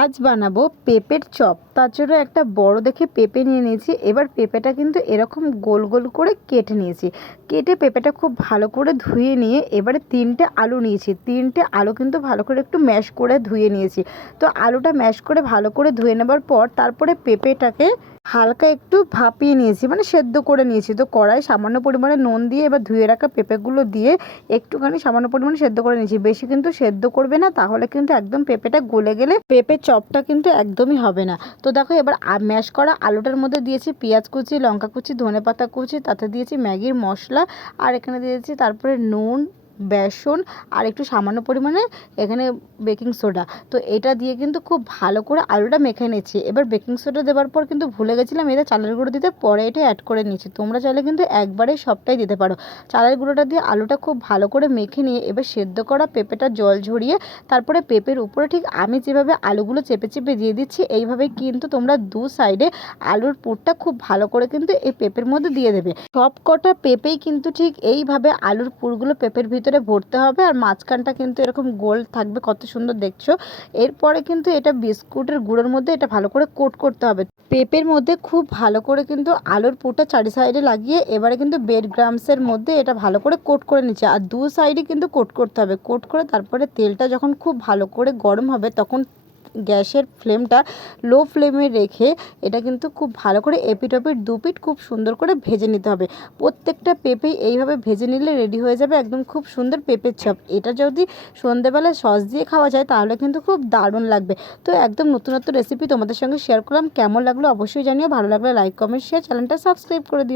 আজ বানাবো পেঁপের চপ। তার জন্য একটা বড় দেখে পেঁপে নিয়ে নিয়েছি। এবার পেঁপেটা কিন্তু এরকম গোল গোল করে কেটে নিয়েছি। কেটে পেঁপেটা খুব ভালো করে ধুয়ে নিয়ে এবারে তিনটে আলু নিয়েছি। তিনটে আলু কিন্তু ভালো করে একটু ম্যাশ করে ধুয়ে নিয়েছি। তো আলুটা ম্যাশ করে ভালো করে ধুয়ে নেবার পর তারপরে পেঁপেটাকে হালকা একটু ভাপিয়ে নিয়েছি মানে সেদ্ধ করে নিয়েছি। তো কড়াই সামান্য পরিমাণে নুন দিয়ে এবার ধুয়ে রাখা পেঁপেগুলো দিয়ে একটুখানি সামান্য পরিমাণে সেদ্ধ করে নিয়েছি। বেশি কিন্তু সেদ্ধ করবে না, তাহলে কিন্তু একদম পেঁপেটা গলে গেলে পেঁপের চপটা কিন্তু একদমই হবে না। তো দেখো, এবার ম্যাশ করা আলুটার মধ্যে দিয়েছি পেঁয়াজ কুচি, লঙ্কা কুচি ধনে পাতা কুচি, তাতে দিয়েছি ম্যাগির মশলা, আর এখানে দিয়েছি তারপরে নুন বেসন আর একটু সামান্য পরিমাণে এখানে বেকিং সোডা। তো এটা দিয়ে কিন্তু খুব ভালো করে আলুটা মেখে নিচ্ছি। এবার বেকিং সোডা দেওয়ার পর কিন্তু ভুলে গেছিলাম, এটা চালের গুঁড়ো দিতে। পরে এটা অ্যাড করে নিচ্ছি। তোমরা চাইলে কিন্তু একবারেই সবটাই দিতে পারো। চালের গুঁড়োটা দিয়ে আলুটা খুব ভালো করে মেখে নিয়ে এবার সেদ্ধ করা পেঁপেটা জল ঝরিয়ে তারপরে পেঁপের উপরে ঠিক আমি যেভাবে আলুগুলো চেপে চেপে দিয়ে দিচ্ছি, এইভাবে কিন্তু তোমরা দু সাইডে আলুর পুরটা খুব ভালো করে কিন্তু এই পেঁপের মধ্যে দিয়ে দেবে। সব কটা পেঁপেই কিন্তু ঠিক এইভাবে আলুর পুরগুলো পেঁপের ভিতরে ভরতে হবে আর মাঝখানটা কিন্তু এরকম গোল থাকবে, কত সুন্দর দেখছ। এরপরে কিন্তু এটা বিস্কুটের গুঁড়োর মধ্যে এটা ভালো করে কোট করতে হবে। পেপের মধ্যে খুব ভালো করে কিন্তু আলুর পুরটা চারি সাইডে লাগিয়ে এবারে কিন্তু বেড গ্রামসের মধ্যে এটা ভালো করে কোট করে নিচ্ছে। আর দু সাইডে কিন্তু কোট করতে হবে। কোট করে তারপরে তেলটা যখন খুব ভালো করে গরম হবে তখন গ্যাসের ফ্লেমটা লো ফ্লেমে রেখে এটা কিন্তু খুব ভালো করে এপিট ওপিট দুপিট খুব সুন্দর করে ভেজে নিতে হবে। প্রত্যেকটা পেঁপেই এইভাবে ভেজে নিলে রেডি হয়ে যাবে একদম খুব সুন্দর পেঁপের চপ এটা যদি সন্ধেবেলায় সস দিয়ে খাওয়া যায় তাহলে কিন্তু খুব দারুণ লাগবে। তো একদম নতুনত্ব রেসিপি তোমাদের সঙ্গে শেয়ার করলাম। কেমন লাগল অবশ্যই জানিও। ভালো লাগলে লাইক কমেন্ট শেয়ার চ্যানেলটা সাবস্ক্রাইব করে দিও।